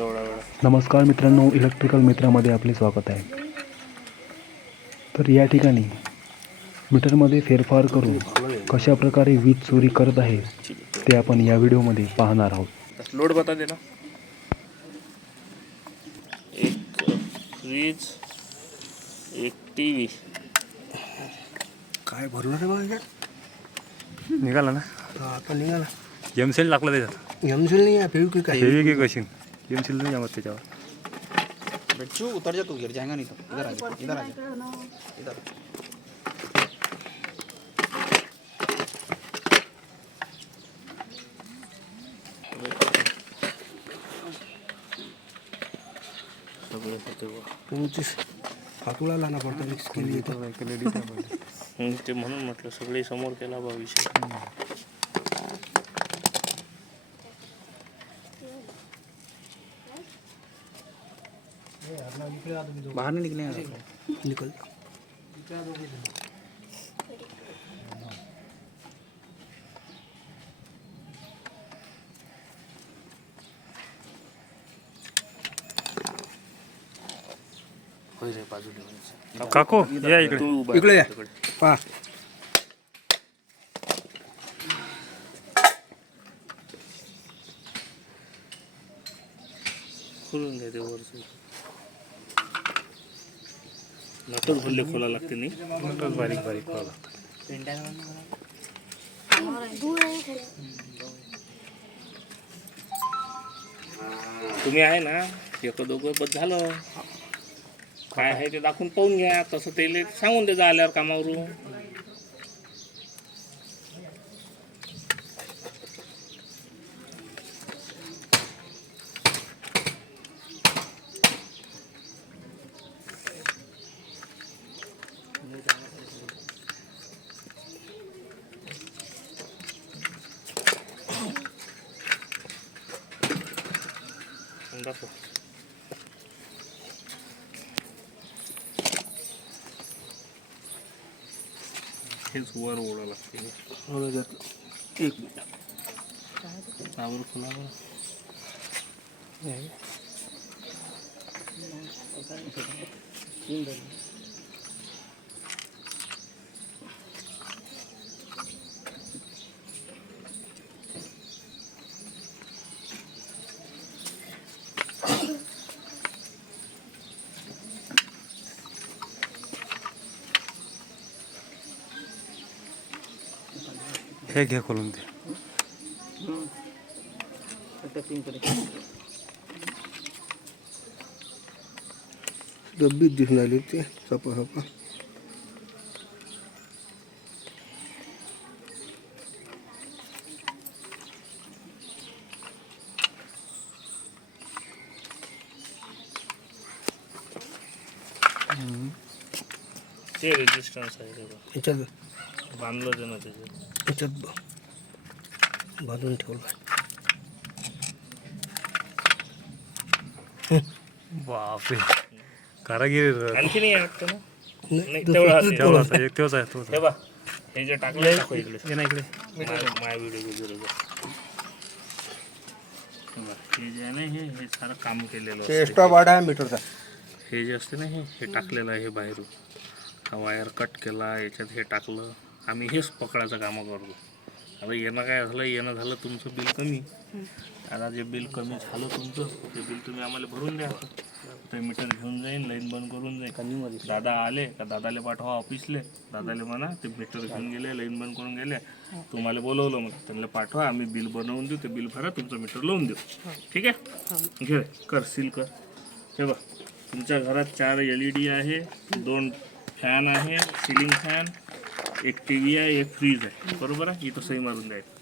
नमस्कार मित्रांनो, इलेक्ट्रिकल मित्रामध्ये आपले स्वागत आहे. तर या ठिकाणी मीटरमध्ये फेरफार करून कशा प्रकारे वीज चोरी करत आहे ते आपण या व्हिडिओमध्ये पाहणार आहोत. लोड बता देना. एक फ्रीज, एक टीव्ही. काय भरलं रे बघा निघाला ना, आता निघाला. एमसील टाकलं त्याच्यात. एमसील नाही आहे, फेविक्विक काय हेवी की कशी एमसील नाही जमत त्याच्यावर. बच्चू उतर जा, तू गिर जाएगा नहीं तो. इधर आ जा, इधर आ जा, इधर. तुमची फातुळा लाना पडता मिक्स केली तर ते म्हणून म्हटलं सगळे समोर केला बा विषय. बाहर नहीं निकले निकल. होय रे, बाजूला काको या इकडे. तू उभा इकडे या. पहा खोलून घ्या ते वरचं. नटच भरले खोला लागते नाही. नटच बारीक बारीक खोला लागतं. तुम्ही आहे ना, एक दोघं बस झालं. काय आहे ते दाखवून पाहून घ्या. तसं ते सांगून द्या आल्यावर कामावरून. दाखव. हेच वर ओढा लागते. एक मिनिट. आवर खोला. हे घे खोलून ते. डब्बीत दिसून आली ते सपा सपा. ते रेजिस्टन्स आहे ते बघ. याच्यात बांधलं ते ना त्याच्यात. याच्यात बांधून ठेवलं. बापरे, कारागिरी. आणखी नाही वाटतं ना. नाही, दुसरं- तेवढा दुसरं- तेवढाच आहे, एक तेवढाच आहे तोच. हे बा, हे जे टाकलं टाकू इकडे. ये ना इकडे. माय व्हिडिओ हे जे आहे ना, हे सारं काम केलेलं ते असते. एक्स्ट्रा भाडा आहे मीटरचा. हे जे असते ना, हे टाकलेलं आहे. हे बाहेरून हा वायर कट केला, याच्यात हे टाकलं. आम्ही हेच पकडायचं कामं करतो. आता येणं काय झालं, येणं झालं तुमचं बिल कमी. आता जे बिल कमी झालं तुमचं, ते बिल तुम्ही आम्हाला भरून द्या. ते मीटर घेऊन जाईन, लाईन बंद करून जाईन. दादा आले का दादाला पाठवा ऑफिसले. दादाला म्हणा ते मीटर घेऊन गेले, लाईन बंद करून गेले. तुम्हाला बोलवलं, मग त्यांना पाठवा, आम्ही बिल बनवून देऊ. ते बिल भरा, तुमचं मीटर लावून देऊ. ठीक आहे. घे कर, सील कर. हे बघ, तुमच्या घरात 4 LED आहे, 2 फॅन आहे, सिलिंग फॅन, एक TV आहे, एक फ्रीज आहे. बरोबर आहे. इथं सही मारून द्यायचं.